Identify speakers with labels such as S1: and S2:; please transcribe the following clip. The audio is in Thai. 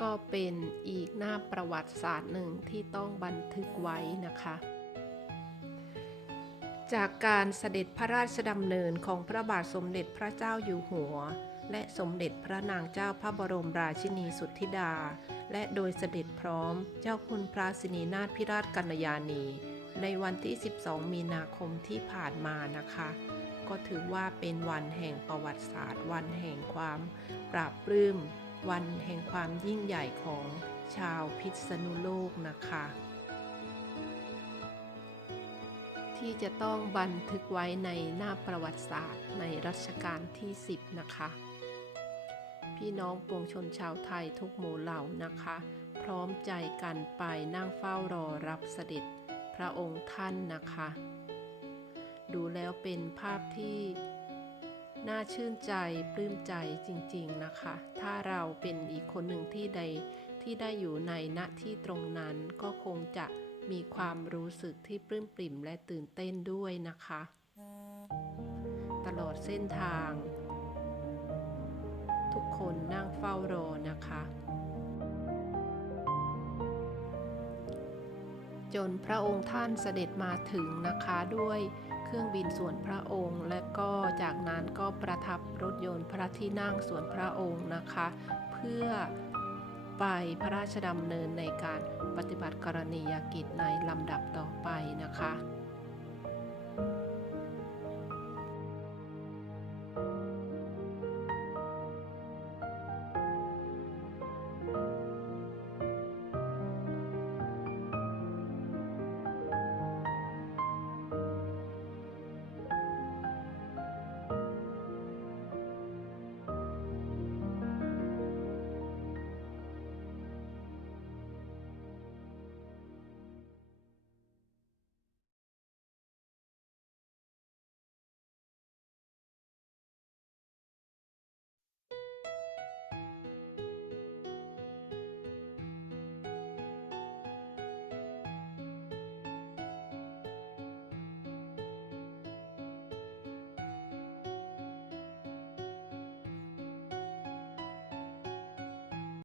S1: ก็เป็นอีกหน้าประวัติศาสตร์หนึ่งที่ต้องบันทึกไว้นะคะ จากการเสด็จพระราชดำเนินของพระบาทสมเด็จพระเจ้าอยู่หัว และสมเด็จพระนางเจ้าพระบรมราชินีสุทธิดา และโดยเสด็จพร้อมเจ้าคุณพระสินีนาถพิราชกัญญาณี ในวันที่ 12 มีนาคมที่ผ่านมานะคะก็ถือว่าเป็นวันแห่งประวัติศาสตร์ วันแห่งความปราบปลื้ม วันแห่งความยิ่งใหญ่ของชาวพิษณุโลกนะคะ ที่จะต้องบันทึกไว้ในหน้าประวัติศาสตร์ในรัชกาลที่ 10 นะคะ พี่น้องปวงชนชาวไทยทุกหมู่เหล่านะคะ พร้อมใจกันไปนั่งเฝ้ารอรับเสด็จพระองค์ท่านนะคะ ดูแล้วเป็นภาพที่ น่าชื่นใจปลื้มใจจริงๆนะคะ ถ้าเราเป็นอีกคนหนึ่งที่ใดที่ได้อยู่ในณที่ตรงนั้นก็คงจะมีความรู้สึกที่ปลื้มปริ่มและตื่นเต้นด้วยนะคะ ตลอดเส้นทาง ทุกคนนั่งเฝ้ารอนะคะ จนพระองค์ท่านเสด็จมาถึงนะคะด้วยเครื่องบินส่วนพระองค์และก็ จากนั้นก็ประทับรถยนต์พระที่นั่งส่วนพระองค์นะคะ เพื่อไปพระราชดำเนินในการปฏิบัติกรณียกิจในลำดับต่อไปนะคะ